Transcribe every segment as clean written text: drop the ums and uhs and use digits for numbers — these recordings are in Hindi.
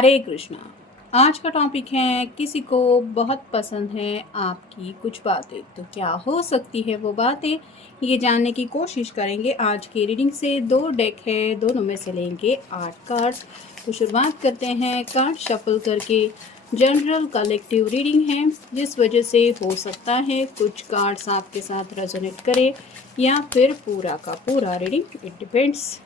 हरे कृष्णा। आज का टॉपिक है किसी को बहुत पसंद है आपकी कुछ बातें। तो क्या हो सकती है वो बातें, ये जानने की कोशिश करेंगे आज की रीडिंग से। 2 डेक है, दोनों में से लेंगे 8 कार्ड। तो शुरुआत करते हैं कार्ड शफल करके। जनरल कलेक्टिव रीडिंग है, जिस वजह से हो सकता है कुछ कार्ड्स आपके साथ रेजोनेट करे या फिर पूरा का पूरा रीडिंग, इट डिपेंड्स।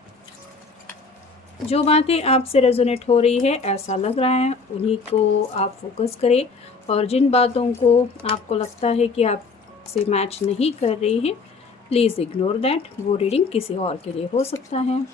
जो बातें आपसे रेजोनेट हो रही है, ऐसा लग रहा है, उन्हीं को आप फोकस करें। और जिन बातों को आपको लगता है कि आपसे मैच नहीं कर रही है, प्लीज़ इग्नोर दैट। वो रीडिंग किसी और के लिए हो सकता है।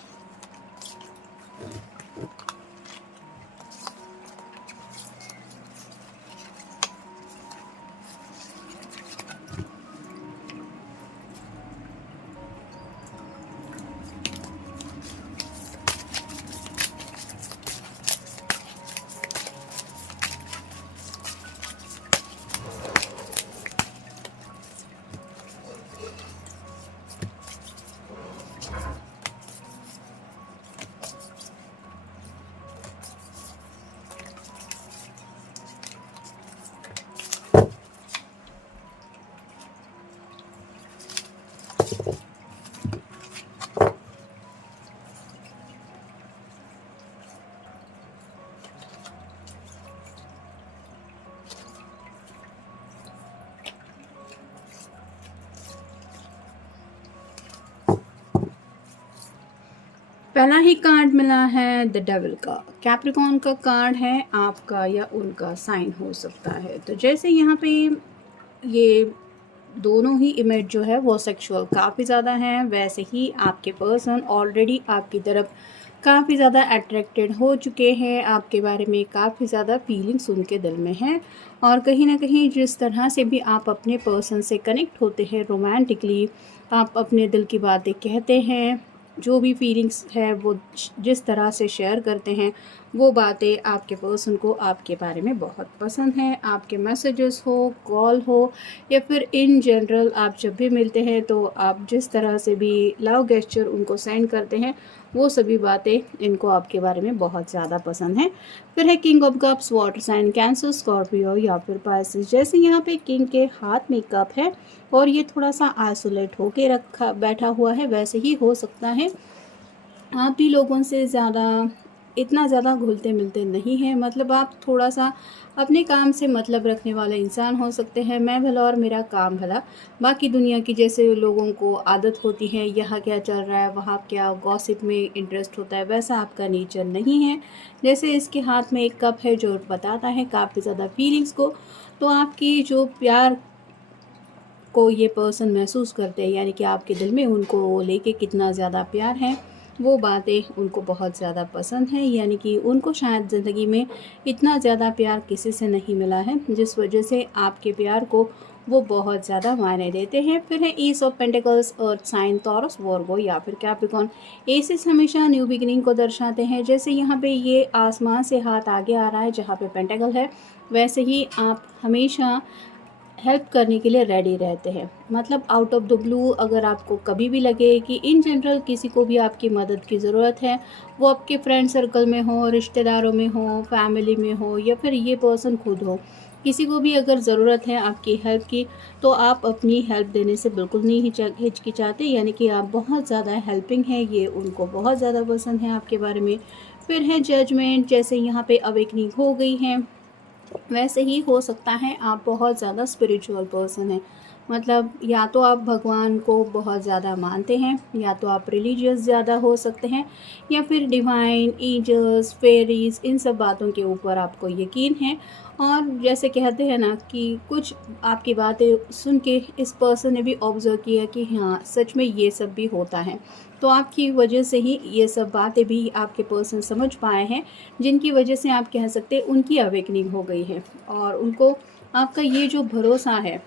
पहला ही कार्ड मिला है द डेविल का। कैप्रिकॉर्न का कार्ड है, आपका या उनका साइन हो सकता है। तो जैसे यहाँ पे ये दोनों ही इमेज जो है वो सेक्सुअल काफ़ी ज़्यादा है, वैसे ही आपके पर्सन ऑलरेडी आपकी तरफ काफ़ी ज़्यादा अट्रैक्टेड हो चुके हैं। आपके बारे में काफ़ी ज़्यादा फीलिंग्स उनके दिल में हैं। और कहीं ना कहीं जिस तरह से भी आप अपने पर्सन से कनेक्ट होते हैं रोमांटिकली, आप अपने दिल की बातें कहते हैं, जो भी फीलिंग्स है वो जिस तरह से शेयर करते हैं, वो बातें आपके पर्सन को आपके बारे में बहुत पसंद हैं। आपके मैसेजेस हो, कॉल हो, या फिर इन जनरल आप जब भी मिलते हैं तो आप जिस तरह से भी लव गेस्चर उनको सेंड करते हैं, वो सभी बातें इनको आपके बारे में बहुत ज़्यादा पसंद हैं। फिर है king of cups, water sign, Cancer, Scorpio या फिर पाइसेस। जैसे यहाँ पे किंग के हाथ में कप है और ये थोड़ा सा आइसोलेट होके रखा बैठा हुआ है, वैसे ही हो सकता है आप भी लोगों से ज़्यादा इतना ज़्यादा घुलते मिलते नहीं हैं। मतलब आप थोड़ा सा अपने काम से मतलब रखने वाले इंसान हो सकते हैं। मैं भला और मेरा काम भला, बाकी दुनिया की जैसे लोगों को आदत होती है यहाँ क्या चल रहा है, वहाँ क्या, गॉसिप में इंटरेस्ट होता है, वैसा आपका नेचर नहीं है। जैसे इसके हाथ में एक कप है जो बताता है काफ़ी ज़्यादा फीलिंग्स को। तो आपकी जो प्यार को ये पर्सन महसूस करते हैं, यानी कि आपके दिल में उनको लेके कितना ज़्यादा प्यार है, वो बातें उनको बहुत ज़्यादा पसंद है। यानी कि उनको शायद ज़िंदगी में इतना ज़्यादा प्यार किसी से नहीं मिला है, जिस वजह से आपके प्यार को वो बहुत ज़्यादा मायने देते हैं। फिर है ace of pentacles, earth sign, Taurus, Virgo या फिर कैप्रिकॉर्न। एसिस हमेशा न्यू बिगिनिंग को दर्शाते हैं। जैसे यहाँ पे ये आसमान से हाथ आगे आ रहा है जहाँ पे पेंटिकल है, वैसे ही आप हमेशा हेल्प करने के लिए रेडी रहते हैं। मतलब आउट ऑफ द ब्लू अगर आपको कभी भी लगे कि इन जनरल किसी को भी आपकी मदद की ज़रूरत है, वो आपके फ्रेंड सर्कल में हो, रिश्तेदारों में हो, फैमिली में हो, या फिर ये पर्सन खुद हो, किसी को भी अगर ज़रूरत है आपकी हेल्प की, तो आप अपनी हेल्प देने से बिल्कुल नहीं हिचकिचाते। यानी कि आप बहुत ज़्यादा हेल्पिंग हैं, ये उनको बहुत ज़्यादा पसंद है आपके बारे में। फिर है जजमेंट। जैसे यहाँ पे अवेकनिंग हो गई है, वैसे ही हो सकता है आप बहुत ज़्यादा स्पिरिचुअल पर्सन हैं। मतलब या तो आप भगवान को बहुत ज़्यादा मानते हैं, या तो आप रिलीजियस ज़्यादा हो सकते हैं, या फिर डिवाइन, एंजल्स, फेरीज, इन सब बातों के ऊपर आपको यकीन है। और जैसे कहते हैं ना कि कुछ आपकी बातें सुन के इस पर्सन ने भी ऑब्जर्व किया कि हाँ सच में ये सब भी होता है। तो आपकी वजह से ही ये सब बातें भी आपके पर्सन समझ पाए हैं, जिनकी वजह से आप कह सकते हैं उनकी अवेकनिंग हो गई है। और उनको आपका ये जो भरोसा है,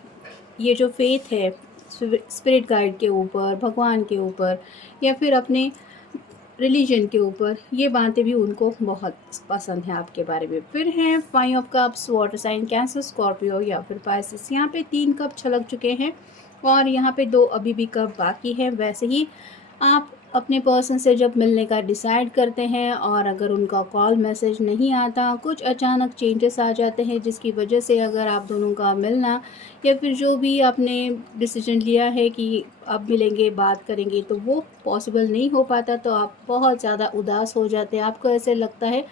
ये जो फेथ है स्पिरिट गाइड के ऊपर, भगवान के ऊपर, या फिर अपने रिलीजन के ऊपर, ये बातें भी उनको बहुत पसंद है आपके बारे में। फिर है 5 of cups, water sign, Cancer, Scorpio या फिर पाइसेस। यहाँ पे 3 कप छलक चुके हैं और यहाँ पे 2 अभी भी कप बाकी है। वैसे ही आप अपने पर्सन से जब मिलने का डिसाइड करते हैं और अगर उनका कॉल मैसेज नहीं आता, कुछ अचानक चेंजेस आ जाते हैं जिसकी वजह से अगर आप दोनों का मिलना या फिर जो भी आपने डिसीजन लिया है कि अब मिलेंगे, बात करेंगे, तो वो पॉसिबल नहीं हो पाता, तो आप बहुत ज़्यादा उदास हो जाते हैं। आपको ऐसे लगता है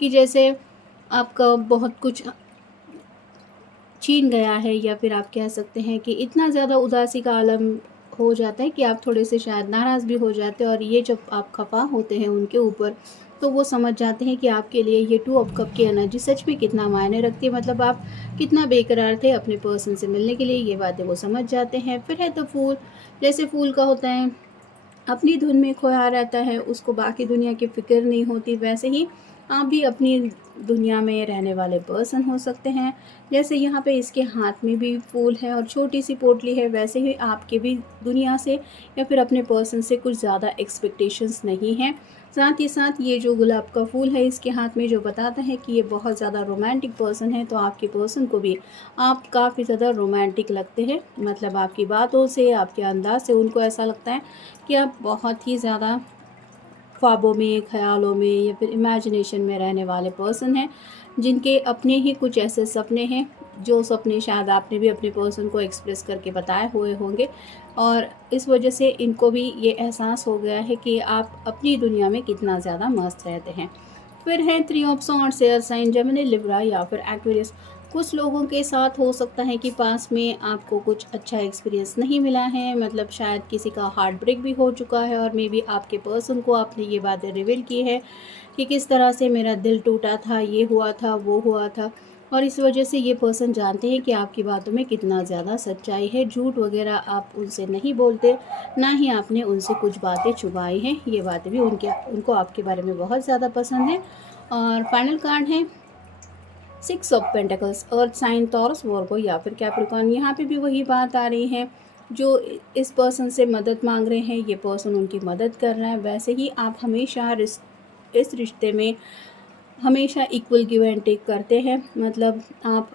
कि जैसे आपका बहुत कुछ छीन गया है, या फिर आप कह सकते हैं कि इतना ज़्यादा उदासी का आलम हो जाता है कि आप थोड़े से शायद नाराज़ भी हो जाते हैं। और ये जब आप खफ़ा होते हैं उनके ऊपर, तो वो समझ जाते हैं कि आपके लिए ये 2 ऑफ कप की एनर्जी सच में कितना मायने रखती है, मतलब आप कितना बेकरार थे अपने पर्सन से मिलने के लिए, ये बातें वो समझ जाते हैं। फिर है द फूल। जैसे फूल का होता है, अपनी धुन में खोया रहता है, उसको बाकी दुनिया की फ़िक्र नहीं होती, वैसे ही आप भी अपनी दुनिया में रहने वाले पर्सन हो सकते हैं। जैसे यहाँ पे इसके हाथ में भी फूल है और छोटी सी पोटली है, वैसे ही आपके भी दुनिया से या फिर अपने पर्सन से कुछ ज़्यादा एक्सपेक्टेशंस नहीं हैं। साथ ही साथ ये जो गुलाब का फूल है इसके हाथ में, जो बताता है कि ये बहुत ज़्यादा रोमांटिक पर्सन है, तो आपके पर्सन को भी आप काफ़ी ज़्यादा रोमांटिक लगते हैं। मतलब आपकी बातों से, आपके अंदाज से उनको ऐसा लगता है कि आप बहुत ही ज़्यादा ख्वाबों में, ख़यालों में या फिर इमेजिनेशन में रहने वाले पर्सन हैं, जिनके अपने ही कुछ ऐसे सपने हैं, जो सपने शायद आपने भी अपने पर्सन को एक्सप्रेस करके बताए हुए होंगे। और इस वजह से इनको भी ये एहसास हो गया है कि आप अपनी दुनिया में कितना ज़्यादा मस्त रहते हैं। फिर है 3 of swords, air sign, Gemini, Libra या फिर एक्वेरियस। कुछ लोगों के साथ हो सकता है कि पास में आपको कुछ अच्छा एक्सपीरियंस नहीं मिला है, मतलब शायद किसी का हार्ट ब्रेक भी हो चुका है और मे बी आपके पर्सन को आपने ये बातें रिवील की है कि किस तरह से मेरा दिल टूटा था, ये हुआ था, वो हुआ था। और इस वजह से ये पर्सन जानते हैं कि आपकी बातों में कितना ज़्यादा सच्चाई है। झूठ वगैरह आप उनसे नहीं बोलते, ना ही आपने उनसे कुछ बातें छुपाई हैं। ये बातें भी उनको आपके बारे में बहुत ज़्यादा पसंद है। और फाइनल कार्ड है 6 of pentacles, earth sign, Taurus, Virgo या फिर कैप्रिकॉर्न। यहाँ पे भी वही बात आ रही है, जो इस पर्सन से मदद मांग रहे हैं, ये पर्सन उनकी मदद कर रहा है। वैसे ही आप हमेशा इस रिश्ते में हमेशा इक्वल गिव एंड टेक करते हैं, मतलब आप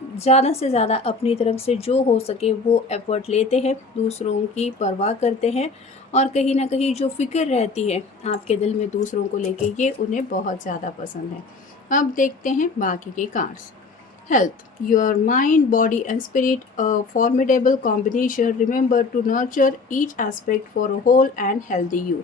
ज़्यादा से ज़्यादा अपनी तरफ से जो हो सके वो एफ़र्ट लेते हैं, दूसरों की परवाह करते हैं, और कहीं न कहीं जो फ़िक्र रहती है आपके दिल में दूसरों को लेके, ये उन्हें बहुत ज़्यादा पसंद है। अब देखते हैं बाकी के cards. Health, your mind, body and spirit, a formidable combination, remember to nurture each aspect for a whole and healthy you.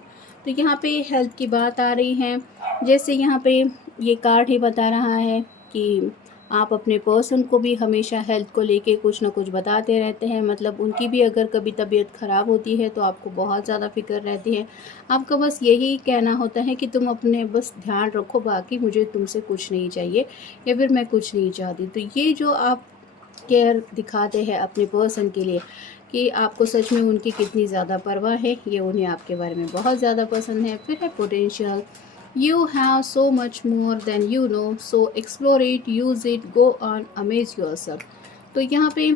तो यहाँ पे हेल्थ की बात आ रही है। जैसे यहाँ पे ये कार्ड ही बता रहा है कि आप अपने पर्सन को भी हमेशा हेल्थ को लेके कुछ ना कुछ बताते रहते हैं, मतलब उनकी भी अगर कभी तबीयत ख़राब होती है तो आपको बहुत ज़्यादा फ़िक्र रहती है। आपका बस यही कहना होता है कि तुम अपने बस ध्यान रखो, बाकी मुझे तुमसे कुछ नहीं चाहिए या फिर मैं कुछ नहीं चाहती। तो ये जो आप केयर दिखाते हैं अपने पर्सन के लिए, कि आपको सच में उनकी कितनी ज़्यादा परवाह है, ये उन्हें आपके बारे में बहुत ज़्यादा पसंद है। फिर है potential, you have so much more than you know, so explore it, use it, go on, amaze yourself। तो यहाँ पे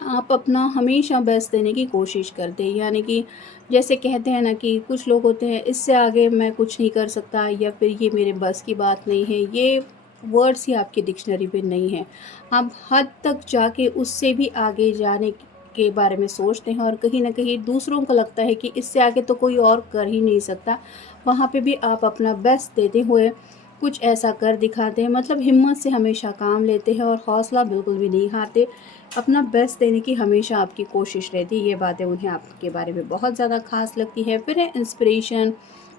आप अपना हमेशा बेस्ट देने की कोशिश करते हैं, यानी कि जैसे कहते हैं ना कि कुछ लोग होते हैं इससे आगे मैं कुछ नहीं कर सकता या फिर ये मेरे बस की बात नहीं है, ये वर्ड्स ही आपकी डिक्शनरी पे नहीं है। आप हद तक जाके उससे भी आगे जाने के बारे में सोचते हैं, और कहीं ना कहीं दूसरों को लगता है कि इससे आगे तो कोई और कर ही नहीं सकता, वहाँ पे भी आप अपना बेस्ट देते हुए कुछ ऐसा कर दिखाते हैं, मतलब हिम्मत से हमेशा काम लेते हैं और हौसला बिल्कुल भी नहीं हारते। अपना बेस्ट देने की हमेशा आपकी कोशिश रहती है, ये बातें उन्हें आपके बारे में बहुत ज़्यादा खास लगती है। फिर है inspiration,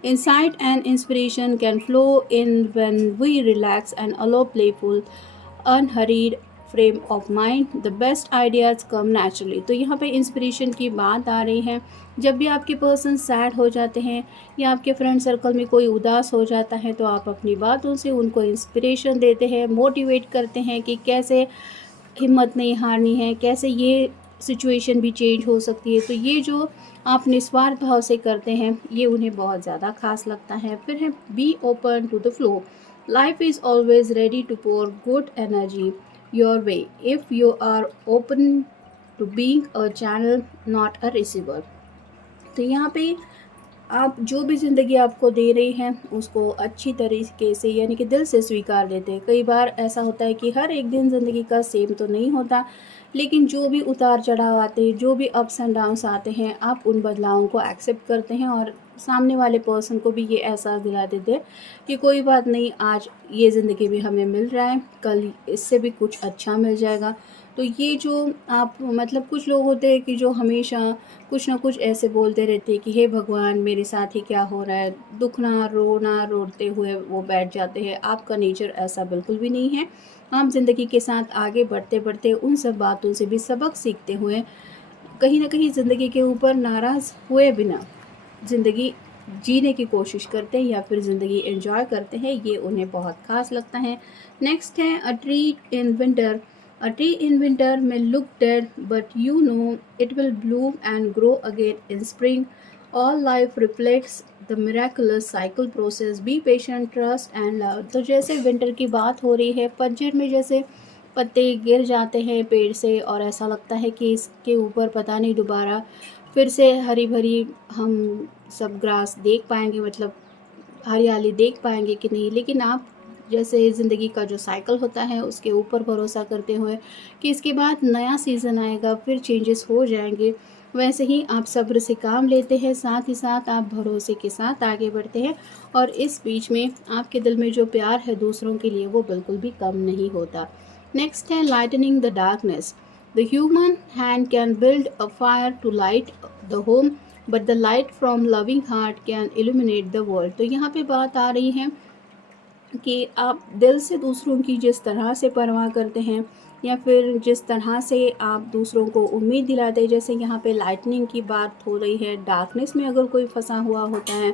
insight and inspiration can flow in when we relax and allow playful, unhurried frame of mind, the best ideas come naturally। तो यहाँ पे इंस्पिरेशन की बात आ रही है। जब भी आपके पर्सन सैड हो जाते हैं या आपके फ्रेंड सर्कल में कोई उदास हो जाता है, तो आप अपनी बातों से उनको इंस्पिरेशन देते हैं, मोटिवेट करते हैं कि कैसे हिम्मत नहीं हारनी है, कैसे ये सिचुएशन भी चेंज हो सकती है। तो ये जो आप निस्वार्थ भाव से करते हैं, ये उन्हें बहुत ज़्यादा खास लगता है। फिर है be open to the flow, life is always ready to pour good energy your way if you are open to being a channel not a receiver. तो यहाँ पे आप जो भी ज़िंदगी आपको दे रही है उसको अच्छी तरीके से, यानी कि दिल से स्वीकार लेते हैं। कई बार ऐसा होता है कि हर एक दिन ज़िंदगी का सेम तो नहीं होता, लेकिन जो भी उतार चढ़ाव आते हैं, जो भी अप्स एंड डाउन्स आते हैं, आप उन बदलावों को एक्सेप्ट करते हैं और सामने वाले पर्सन को भी ये एहसास दिला देते हैं कि कोई बात नहीं, आज ये ज़िंदगी भी हमें मिल रहा है, कल इससे भी कुछ अच्छा मिल जाएगा। तो ये जो आप मतलब कुछ लोग होते हैं कि जो हमेशा कुछ ना कुछ ऐसे बोलते रहते हैं कि हे भगवान मेरे साथ ही क्या हो रहा है, दुखना रोना रोते हुए वो बैठ जाते हैं। आपका नेचर ऐसा बिल्कुल भी नहीं है। आप ज़िंदगी के साथ आगे बढ़ते बढ़ते उन सब बातों से भी सबक सीखते हुए कहीं ना कहीं ज़िंदगी के ऊपर नाराज़ हुए बिना ज़िंदगी जीने की कोशिश करते हैं या फिर ज़िंदगी एंजॉय करते हैं, ये उन्हें बहुत ख़ास लगता है। नेक्स्ट है a tree in winter. A tree in winter में look dead but you know it will bloom and grow again in spring. All life reflects the miraculous cycle process, be patient, trust and love. तो जैसे विंटर की बात हो रही है, पतझड़ में जैसे पत्ते गिर जाते हैं पेड़ से और ऐसा लगता है कि इसके ऊपर पता नहीं दोबारा फिर से हरी भरी हम सब ग्रास देख पाएंगे, मतलब हरियाली देख पाएंगे कि नहीं। लेकिन आप जैसे ज़िंदगी का जो साइकिल होता है उसके ऊपर भरोसा करते हुए कि इसके बाद नया सीज़न आएगा, फिर चेंजेस हो जाएंगे, वैसे ही आप सब्र से काम लेते हैं, साथ ही साथ आप भरोसे के साथ आगे बढ़ते हैं। और इस बीच में आपके दिल में जो प्यार है दूसरों के लिए वो बिल्कुल भी कम नहीं होता। नेक्स्ट है lightning the darkness. The human hand can build a fire to light the home but the light from loving heart can illuminate the world. तो यहाँ पे बात आ रही है कि आप दिल से दूसरों की जिस तरह से परवाह करते हैं या फिर जिस तरह से आप दूसरों को उम्मीद दिलाते हैं, जैसे यहाँ पे लाइटनिंग की बात हो रही है, डार्कनेस में अगर कोई फंसा हुआ होता है,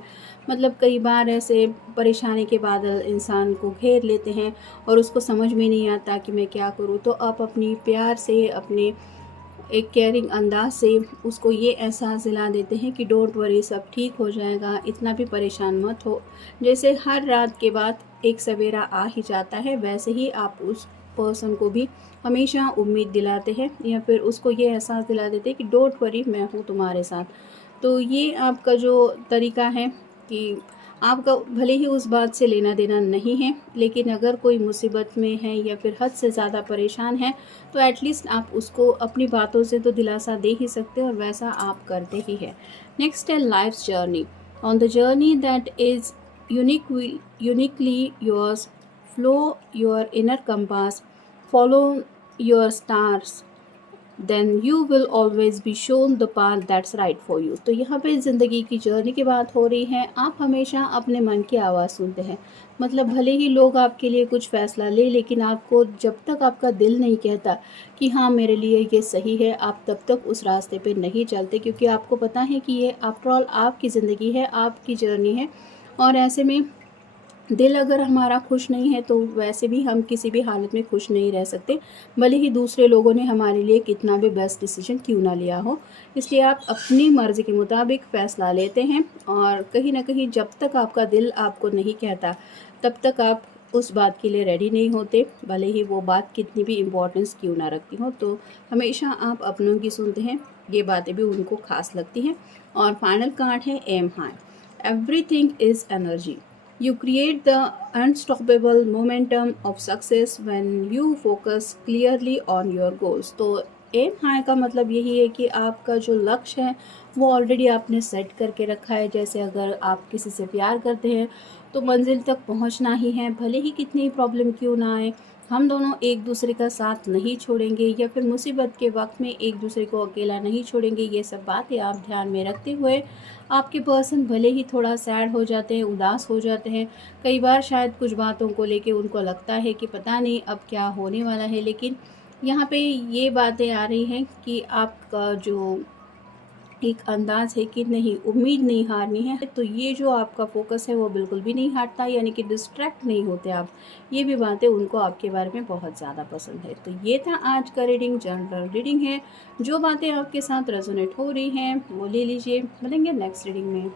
मतलब कई बार ऐसे परेशानी के बादल इंसान को घेर लेते हैं और उसको समझ में नहीं आता कि मैं क्या करूँ, तो आप अपनी प्यार से अपने एक केयरिंग अंदाज से उसको ये एहसास दिला देते हैं कि डोंट वरी, सब ठीक हो जाएगा, इतना भी परेशान मत हो। जैसे हर रात के बाद एक सवेरा आ ही जाता है, वैसे ही आप उस पर्सन को भी हमेशा उम्मीद दिलाते हैं या फिर उसको ये एहसास दिला देते हैं कि डोंट वरी, मैं हूँ तुम्हारे साथ। तो ये आपका जो तरीका है कि आपका भले ही उस बात से लेना देना नहीं है, लेकिन अगर कोई मुसीबत में है या फिर हद से ज़्यादा परेशान है तो एटलीस्ट आप उसको अपनी बातों से तो दिलासा दे ही सकते हैं और वैसा आप करते ही हैं। नेक्स्ट है life's journey. On the journey that is uniquely yours, flow your inner compass, follow your stars, then you will always be shown the path that's right for you. तो यहाँ पे ज़िंदगी की जर्नी की बात हो रही है, आप हमेशा अपने मन की आवाज़ सुनते हैं। मतलब भले ही लोग आपके लिए कुछ फ़ैसला ले, लेकिन आपको जब तक आपका दिल नहीं कहता कि हाँ मेरे लिए ये सही है, आप तब तक उस रास्ते पे नहीं चलते, क्योंकि आपको पता है कि ये आफ्टर ऑल आपकी ज़िंदगी है, आपकी जर्नी है। और ऐसे में दिल अगर हमारा खुश नहीं है तो वैसे भी हम किसी भी हालत में खुश नहीं रह सकते, भले ही दूसरे लोगों ने हमारे लिए कितना भी बेस्ट डिसीजन क्यों ना लिया हो। इसलिए आप अपनी मर्ज़ी के मुताबिक फ़ैसला लेते हैं और कहीं ना कहीं जब तक आपका दिल आपको नहीं कहता तब तक आप उस बात के लिए रेडी नहीं होते, भले ही वो बात कितनी भी इम्पोर्टेंस क्यों ना रखती हो। तो हमेशा आप अपनों की सुनते हैं, ये बातें भी उनको खास लगती हैं। और फाइनल कार्ड है aim high. Everything is energy, you create the unstoppable momentum of success when you focus clearly on your goals। तो एम हाई का मतलब यही है कि आपका जो लक्ष्य है वो ऑलरेडी आपने सेट करके रखा है। जैसे अगर आप किसी से प्यार करते हैं तो मंजिल तक पहुंचना ही है, भले ही कितनी प्रॉब्लम क्यों ना आए, हम दोनों एक दूसरे का साथ नहीं छोड़ेंगे या फिर मुसीबत के वक्त में एक दूसरे को अकेला नहीं छोड़ेंगे। ये सब बातें आप ध्यान में रखते हुए आपके पर्सन भले ही थोड़ा सैड हो जाते हैं, उदास हो जाते हैं, कई बार शायद कुछ बातों को लेके उनको लगता है कि पता नहीं अब क्या होने वाला है, लेकिन यहाँ पे ये बातें आ रही हैं कि आपका जो एक अंदाज़ है कि नहीं, उम्मीद नहीं हारनी है, तो ये जो आपका फोकस है वो बिल्कुल भी नहीं हटता, यानी कि डिस्ट्रैक्ट नहीं होते आप। ये भी बातें उनको आपके बारे में बहुत ज़्यादा पसंद है। तो ये था आज का रीडिंग, जनरल रीडिंग है। जो बातें आपके साथ रेजोनेट हो रही हैं वो ले लीजिए। मिलेंगे नेक्स्ट रीडिंग में।